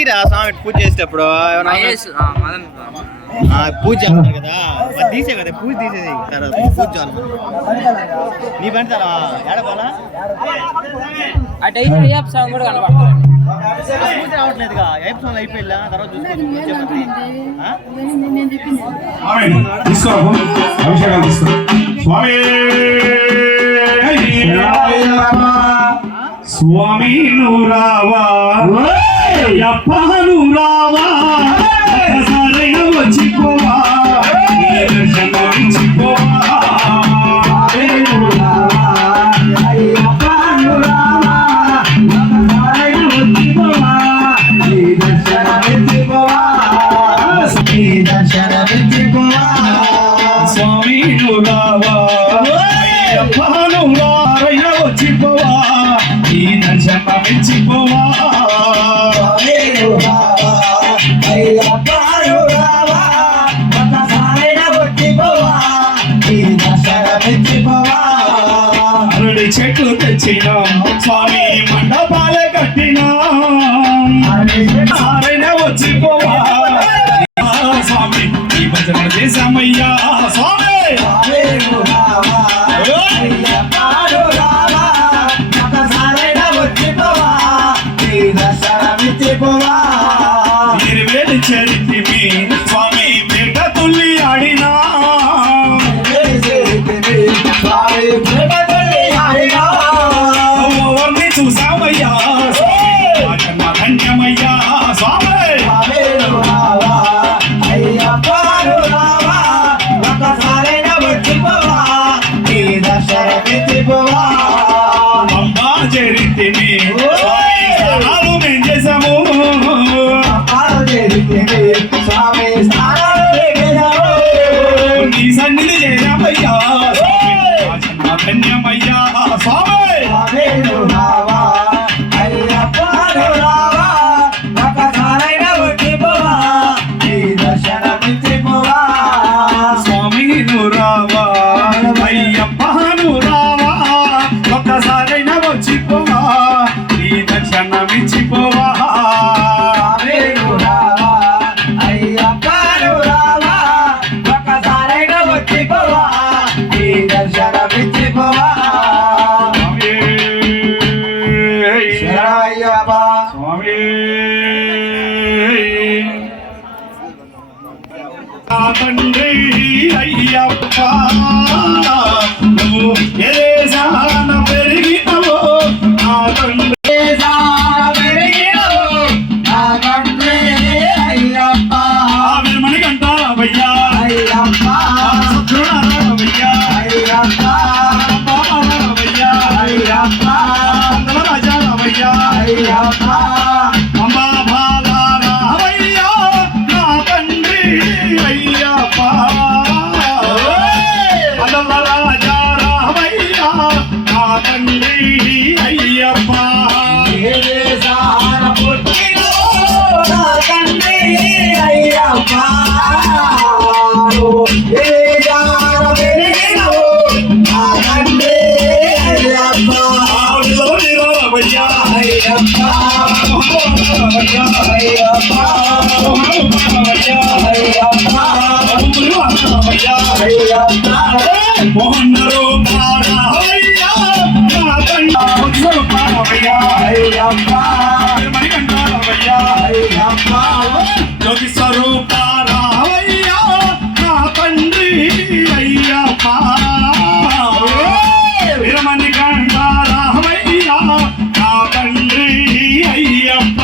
తీరా స్వామి పూజ చేసేటప్పుడు పూజ చేస్తారు కదా తీసే కదా పూజ తీసేది తర్వాత పూజ చాలు నీ పెడతారా ఏడపాలా పూజ రావట్లేదుగా అయ్యప్ప స్వామి అయిపోయిందా తర్వాత స్వామి నురావా అయ్యప్ప నురావా సరైన వచ్చిపోవా స్వామి నురావా అయ్యప్ప నురారయ్య వచ్చిపోవా ఈ దర్శన మెచ్చిపోవా అరడి చెట్లు తెచ్చినా స్వామి మండపాలే కట్టినా సారైనా వచ్చిపోవా స్వామి ఈ భజన చేశామయ్యా స్వామి ఇరువేలు చరిత్రి స్వామి పేట తుల్లి ఆడినా ఓవర్ని చూసామయ్యా ధన్యమయ్యా స్వామి అంబా చరిత్రి స్నానాలు మేము చేసాము నీ సన్నిధి చేరామయ్యా ధన్యమయ్యా స్వామి స్వామి నురావా అయ్యప్ప నురావా ఒక్కసారైనా వచ్చిపోవా నీ దర్శనమిచ్చిపోవా తండ్రి అయ్యప్ప నువ్వు ఏ సాన పెరిగినవో నా తండ్రి మణికంటావయ్యా అంబా బాలారావయ్యా నా తండ్రి అయ్యప్ప రాజారావయ్యా నా తండ్రి అయ్యప్ప మోహనరు పారావయ్యా నా తండ్రి మణికంఠారవయ్యా జ్యోతి స్వరూపారావయ్యా నా తండ్రి అయ్యప్ప వీరమణికంఠారావయ్యా నా తండ్రి అయ్యప్ప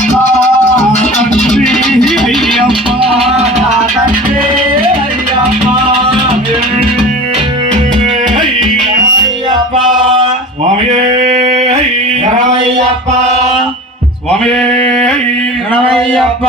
Bye. శరణమయ్యప్ప స్వామి శరణమయ్యప్ప